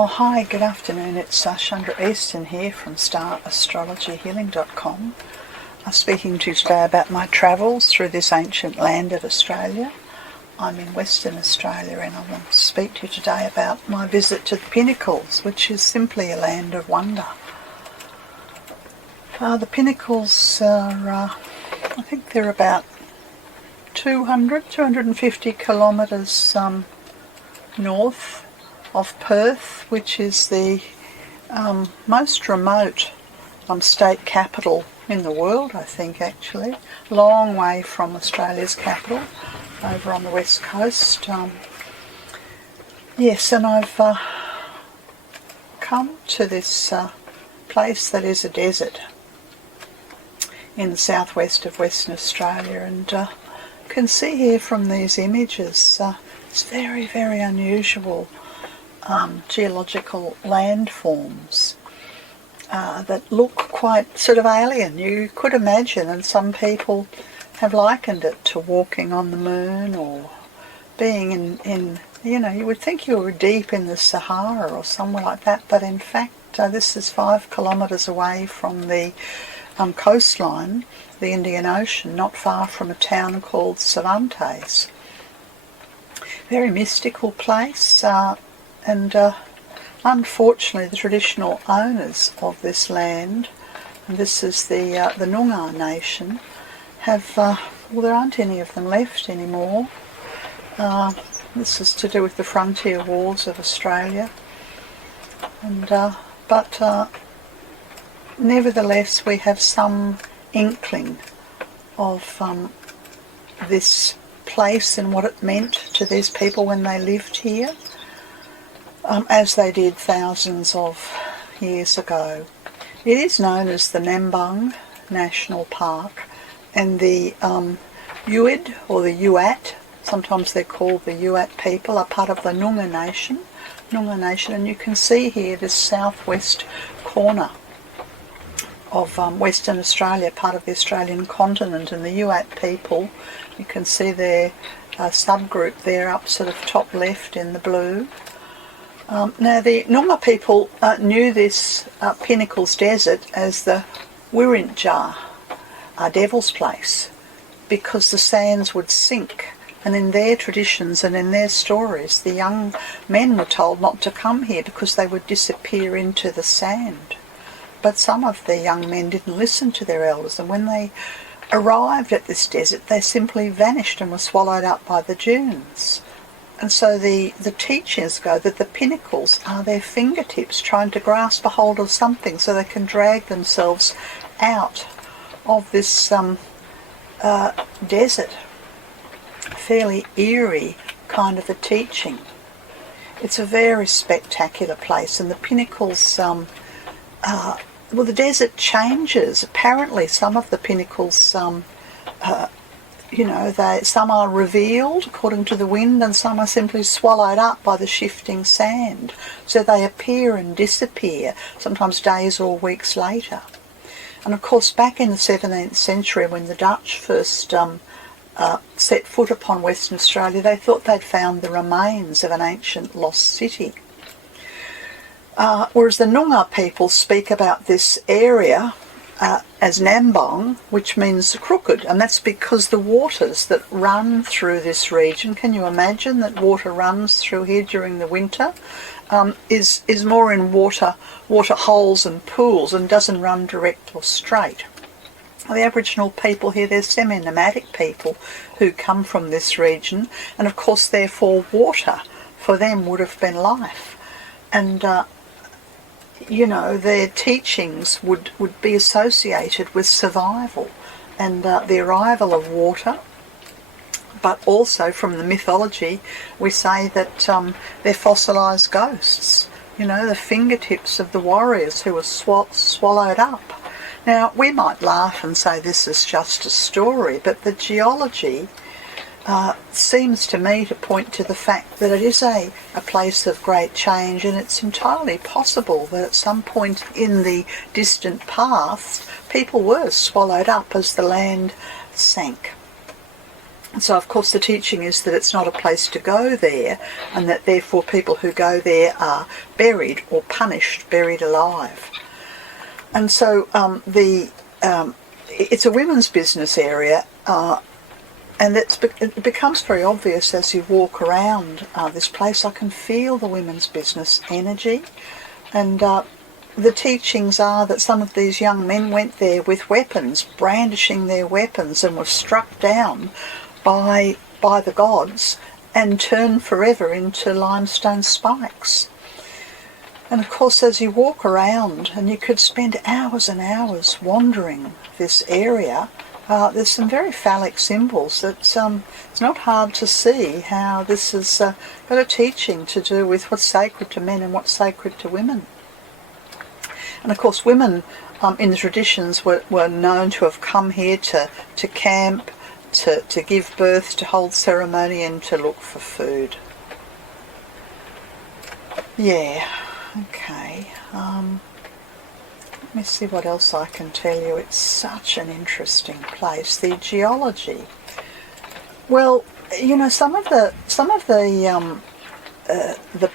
Oh hi, good afternoon. It's Chandra Easton here from StarAstrologyHealing.com. I'm speaking to you today about my travels through this ancient land of Australia. I'm in Western Australia and I want to speak to you today about my visit to the Pinnacles, which is simply a land of wonder. The Pinnacles are, I think they're about 250 kilometres north of Perth, which is the most remote state capital in the world, I think, actually. Long way from Australia's capital, over on the west coast. Yes, and I've come to this place that is a desert in the southwest of Western Australia, and you can see here from these images it's very, very unusual geological landforms that look quite sort of alien. You could imagine, and some people have likened it to walking on the moon or being in you would think you were deep in the Sahara or somewhere like that, but in fact this is 5 kilometres away from the coastline, the Indian Ocean, not far from a town called Cervantes. Very mystical place. And unfortunately the traditional owners of this land, and this is the Noongar nation, have, well, there aren't any of them left anymore. This is to do with the frontier wars of Australia. And but nevertheless we have some inkling of this place and what it meant to these people when they lived here. As they did thousands of years ago. It is known as the Nambung National Park, and the Uid, or the Uat, sometimes they're called the Uat people, are part of the Noongar Nation, and you can see here this southwest corner of Western Australia, part of the Australian continent, and the Uat people, you can see their subgroup there up sort of top left in the blue. Now the Noongar people knew this Pinnacles Desert as the Wirrintja, Devil's Place, because the sands would sink, and in their traditions and in their stories the young men were told not to come here because they would disappear into the sand. But some of the young men didn't listen to their elders, and when they arrived at this desert they simply vanished and were swallowed up by the dunes. And so the teachings go that the pinnacles are their fingertips trying to grasp a hold of something so they can drag themselves out of this desert. Fairly eerie kind of a teaching. It's a very spectacular place, and the pinnacles, well, the desert changes. Apparently some of the pinnacles, some are revealed according to the wind, and some are simply swallowed up by the shifting sand. So they appear and disappear, sometimes days or weeks later. And of course back in the 17th century, when the Dutch first set foot upon Western Australia, they thought they'd found the remains of an ancient lost city. Whereas the Noongar people speak about this area as Nambung, which means crooked, and that's because the waters that run through this region, can you imagine that water runs through here during the winter, is more in water holes and pools and doesn't run direct or straight. The Aboriginal people here, they're semi-nomadic people who come from this region, and of course therefore water for them would have been life. And their teachings would be associated with survival and the arrival of water. But also from the mythology we say that they're fossilised ghosts, the fingertips of the warriors who were swallowed up. Now we might laugh and say this is just a story, but the geology seems to me to point to the fact that it is a place of great change, and it's entirely possible that at some point in the distant past people were swallowed up as the land sank. So of course the teaching is that it's not a place to go there, and that therefore people who go there are buried or punished, buried alive. And so it's a women's business area, and it becomes very obvious as you walk around this place. I can feel the women's business energy, and the teachings are that some of these young men went there with weapons, brandishing their weapons, and were struck down by the gods and turned forever into limestone spikes. And of course, as you walk around, and you could spend hours and hours wandering this area, there's some very phallic symbols that it's not hard to see how this has got a teaching to do with what's sacred to men and what's sacred to women. And of course, women in the traditions were known to have come here to camp, to give birth, to hold ceremony, and to look for food. Yeah, okay. Let me see what else I can tell you. It's such an interesting place. The geology. Well, you know, some of the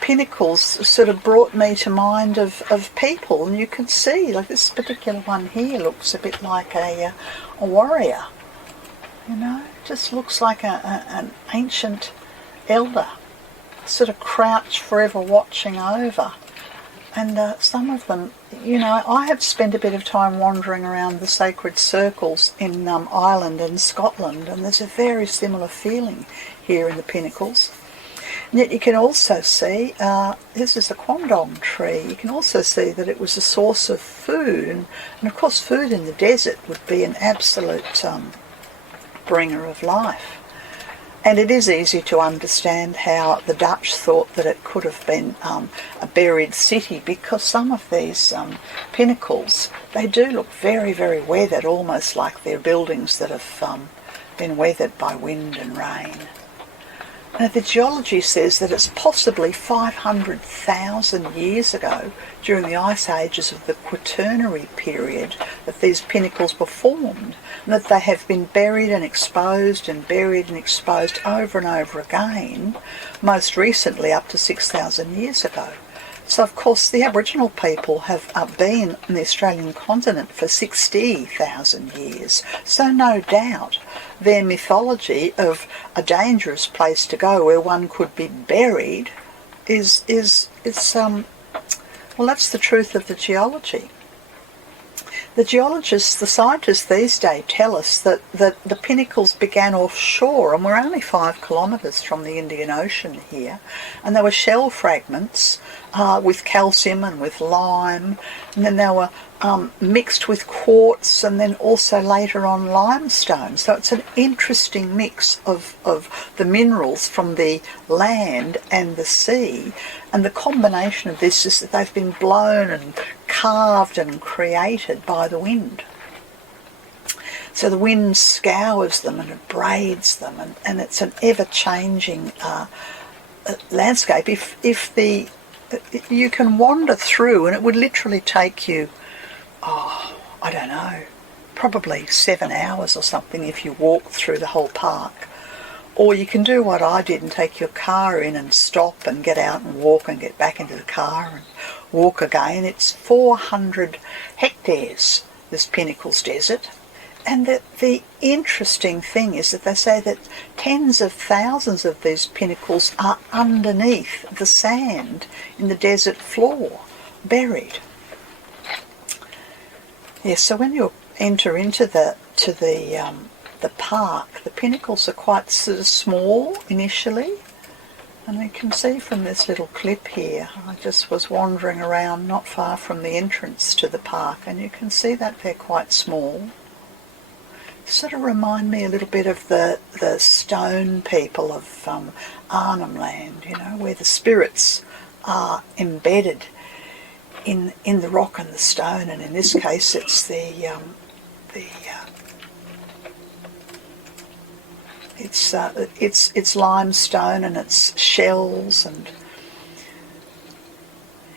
pinnacles sort of brought me to mind of people, and you can see, like this particular one here looks a bit like a warrior. You know, just looks like an ancient elder, sort of crouched forever watching over. And some of them, you know, I have spent a bit of time wandering around the sacred circles in Ireland and Scotland, and there's a very similar feeling here in the Pinnacles. And yet you can also see, this is a quandong tree, you can also see that it was a source of food, and of course food in the desert would be an absolute bringer of life. And it is easy to understand how the Dutch thought that it could have been a buried city, because some of these pinnacles, they do look very, very weathered, almost like they're buildings that have been weathered by wind and rain. Now, the geology says that it's possibly 500,000 years ago, during the ice ages of the Quaternary period, that these pinnacles were formed, and that they have been buried and exposed over and over again, most recently up to 6,000 years ago. So of course the Aboriginal people have been on the Australian continent for 60,000 years, so no doubt their mythology of a dangerous place to go where one could be buried is well, that's the truth of the geology. The geologists, the scientists these days tell us that the pinnacles began offshore, and we're only 5 kilometres from the Indian Ocean here, and there were shell fragments with calcium and with lime, and then they were mixed with quartz, and then also later on limestone. So it's an interesting mix of the minerals from the land and the sea, and the combination of this is that they've been blown and carved and created by the wind. So the wind scours them and it braids them, and it's an ever-changing landscape. If you can wander through, and it would literally take you, I don't know, probably 7 hours or something if you walk through the whole park. Or you can do what I did and take your car in and stop and get out and walk and get back into the car and walk again. It's 400 hectares, this Pinnacles Desert. And the interesting thing is that they say that tens of thousands of these pinnacles are underneath the sand in the desert floor, buried. Yes, so when you enter into the park, the pinnacles are quite sort of small initially, and you can see from this little clip here, I just was wandering around not far from the entrance to the park, and you can see that they're quite small. Sort of remind me a little bit of the stone people of Arnhem Land, you know, where the spirits are embedded in the rock and the stone, and in this case it's it's limestone and it's shells, and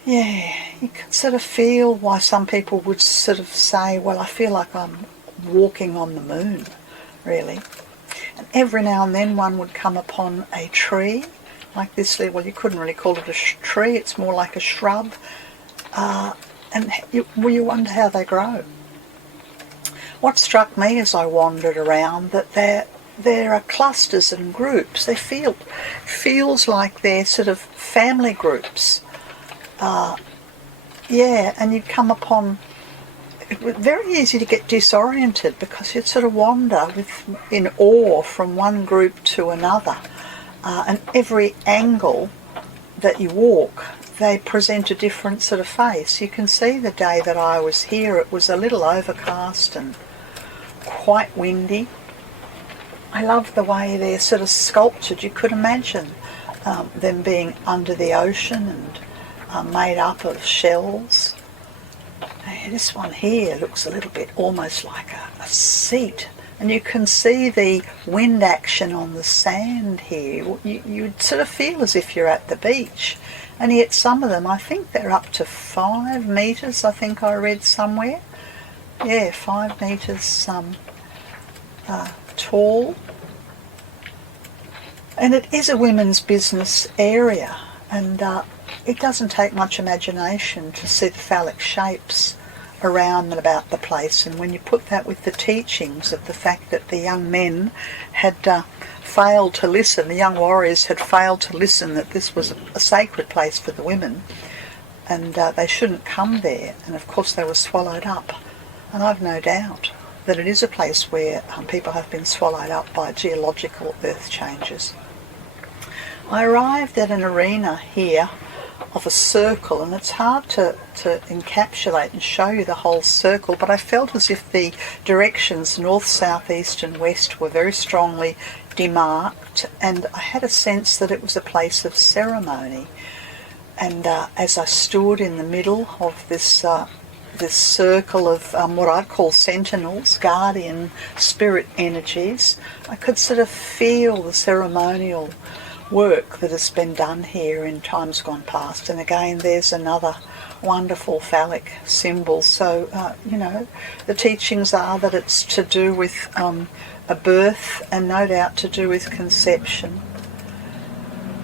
yeah, you can sort of feel why some people would sort of say, well, I feel like I'm walking on the moon, really. And every now and then one would come upon a tree like this. Well, you couldn't really call it a tree, it's more like a shrub. And you wonder how they grow. What struck me as I wandered around, that there are clusters and groups. They feels like they're sort of family groups. Yeah, and you'd come upon, it was very easy to get disoriented because you'd sort of wander in awe from one group to another. And every angle that you walk, they present a different sort of face. You can see the day that I was here, it was a little overcast and quite windy. I love the way they're sort of sculptured. You could imagine them being under the ocean and made up of shells. This one here looks a little bit almost like a seat, and you can see the wind action on the sand here. You'd sort of feel as if you're at the beach, and yet some of them, I think they're up to 5 metres, I think I read somewhere. Yeah, 5 metres tall. And it is a women's business area, and it doesn't take much imagination to see the phallic shapes around and about the place. And when you put that with the teachings of the fact that the young men had failed to listen, the young warriors had failed to listen, that this was a sacred place for the women, and they shouldn't come there, and of course they were swallowed up. And I've no doubt that it is a place where people have been swallowed up by geological earth changes. I arrived at an arena here of a circle, and it's hard to encapsulate and show you the whole circle, but I felt as if the directions north, south, east and west were very strongly demarked, and I had a sense that it was a place of ceremony. And as I stood in the middle of this circle of what I'd call sentinels, guardian spirit energies, I could sort of feel the ceremonial work that has been done here in times gone past. And again, there's another wonderful phallic symbol. So, the teachings are that it's to do with a birth, and no doubt to do with conception.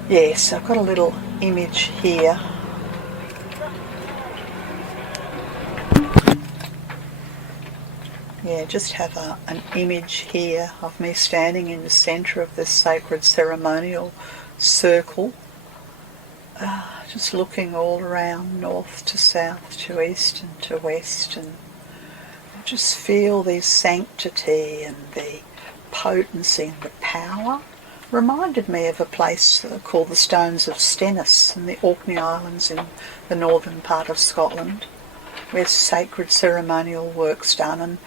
Yes, I've got a little image here. Yeah, just have an image here of me standing in the centre of this sacred ceremonial circle, just looking all around, north to south to east and to west, and just feel the sanctity and the potency and the power. Reminded me of a place called the Stones of Stennis in the Orkney Islands in the northern part of Scotland, where sacred ceremonial work's done. And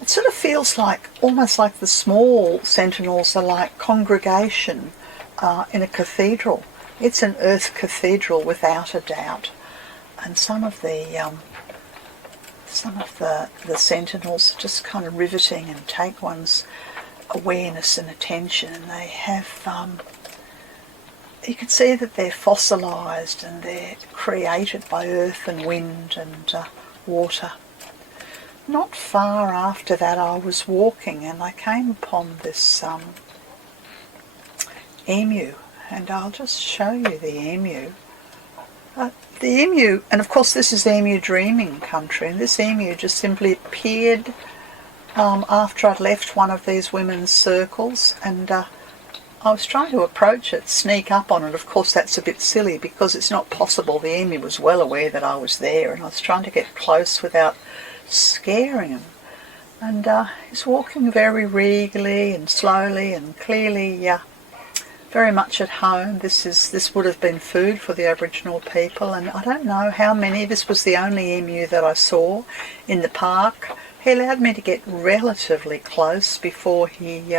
it sort of feels like, almost like the small sentinels are like congregation in a cathedral. It's an earth cathedral without a doubt. And some of the sentinels are just kind of riveting and take one's awareness and attention, and they have you can see that they're fossilised and they're created by earth and wind and water. Not far after that I was walking and I came upon this emu, and I'll just show you the emu. The emu, and of course this is emu dreaming country, and this emu just simply appeared after I'd left one of these women's circles, and I was trying to approach it, sneak up on it. Of course that's a bit silly because it's not possible. The emu was well aware that I was there, and I was trying to get close without scaring him. And he's walking very regally and slowly and clearly very much at home. This would have been food for the Aboriginal people, and I don't know how many. This was the only emu that I saw in the park. He allowed me to get relatively close before he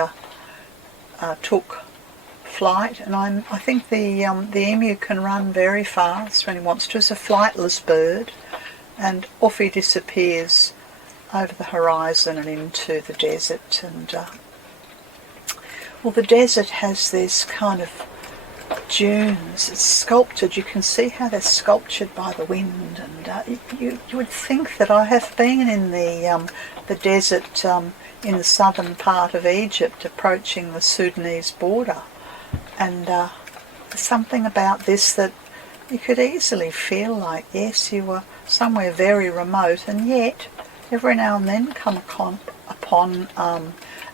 took flight, and I think the emu can run very fast when he wants to. It's a flightless bird, and off he disappears over the horizon and into the desert. And well, the desert has this kind of dunes. It's sculptured. You can see how they're sculptured by the wind, and you would think that I have been in the desert in the southern part of Egypt, approaching the Sudanese border, and there's something about this that you could easily feel like, yes, you were somewhere very remote, and yet every now and then come upon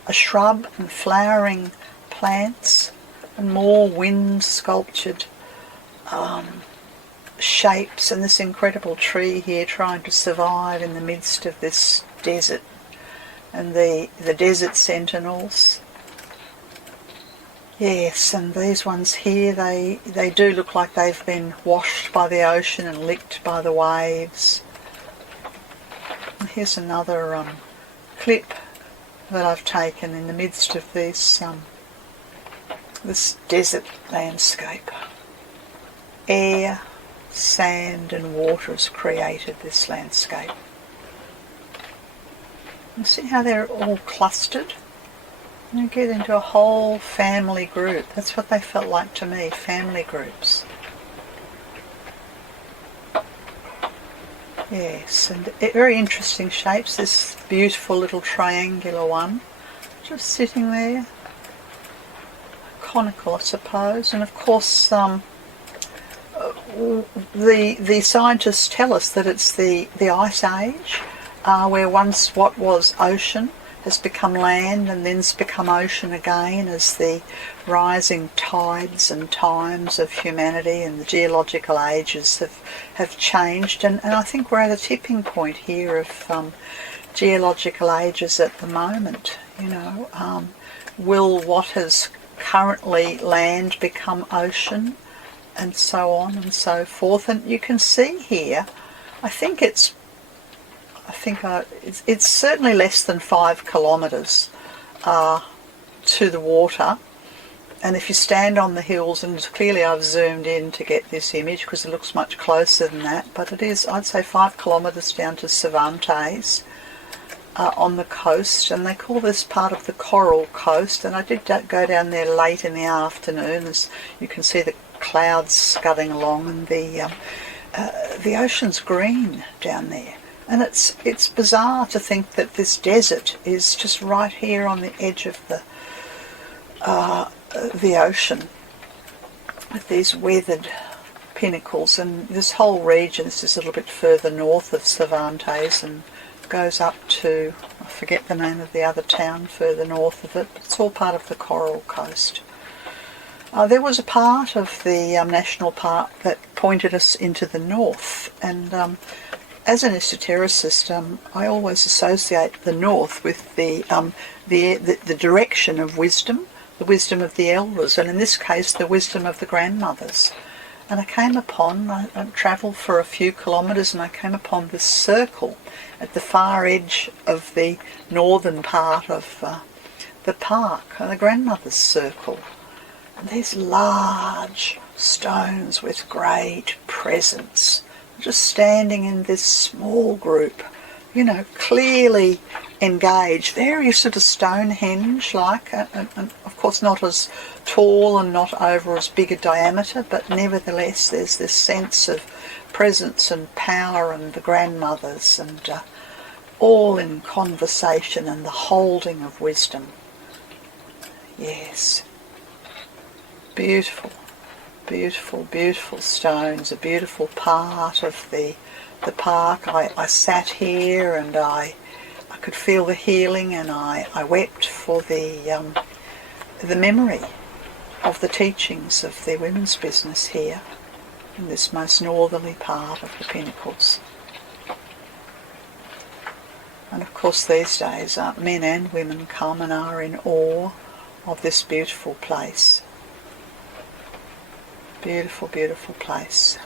a shrub and flowering plants and more wind sculptured shapes, and this incredible tree here trying to survive in the midst of this desert, and the Desert Sentinels. Yes, and these ones here, they do look like they've been washed by the ocean and licked by the waves. And here's another clip that I've taken in the midst of this desert landscape. Air, sand and water has created this landscape. You see how they're all clustered? You get into a whole family group. That's what they felt like to me, family groups. Yes, and very interesting shapes. This beautiful little triangular one, just sitting there. Conical, I suppose. And of course, the scientists tell us that it's the Ice Age, where once what was ocean has become land and then's become ocean again as the rising tides and times of humanity and the geological ages have changed. And I think we're at a tipping point here of geological ages at the moment. You know, will what has currently land become ocean, and so on and so forth. And you can see here, I think it's certainly less than 5 kilometres to the water, and if you stand on the hills, and clearly I've zoomed in to get this image because it looks much closer than that, but it is, I'd say, 5 kilometres down to Cervantes on the coast, and they call this part of the Coral Coast. And I did go down there late in the afternoon, as you can see the clouds scudding along, and the ocean's green down there. And it's bizarre to think that this desert is just right here on the edge of the ocean, with these weathered pinnacles. And this whole region, this is a little bit further north of Cervantes and goes up to, I forget the name of the other town further north of it, but it's all part of the Coral Coast. There was a part of the national park that pointed us into the north, and as an esotericist, I always associate the north with the direction of wisdom, the wisdom of the elders, and in this case the wisdom of the grandmothers. And I came upon, I travelled for a few kilometres, and I came upon this circle at the far edge of the northern part of the park, the grandmother's circle. And these large stones with great presence, just standing in this small group, you know, clearly engaged, very sort of Stonehenge-like, and of course not as tall and not over as big a diameter, but nevertheless there's this sense of presence and power, and the grandmothers, and all in conversation and the holding of wisdom. Yes. Beautiful, beautiful, beautiful stones, a beautiful part of the park. I sat here and I could feel the healing, and I wept for the memory of the teachings of the women's business here in this most northerly part of the Pinnacles. And of course these days men and women come and are in awe of this beautiful place. Beautiful, beautiful place.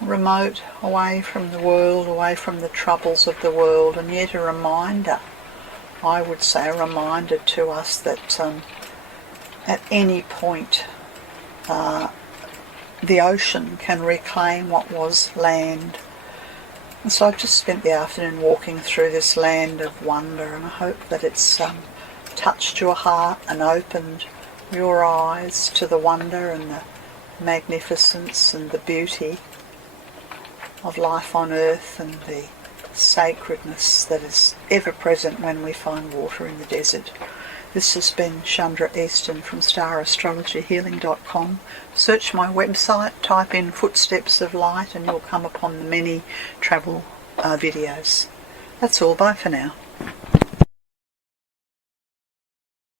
Remote, away from the world, away from the troubles of the world, and yet a reminder, I would say a reminder to us that at any point the ocean can reclaim what was land. And so I've just spent the afternoon walking through this land of wonder, and I hope that it's touched your heart and opened your eyes to the wonder and the magnificence and the beauty of life on earth and the sacredness that is ever present when we find water in the desert. This has been Chandra Easton from StarAstrologyHealing.com. Search my website, type in Footsteps of Light, and you'll come upon the many travel videos. That's all. Bye for now.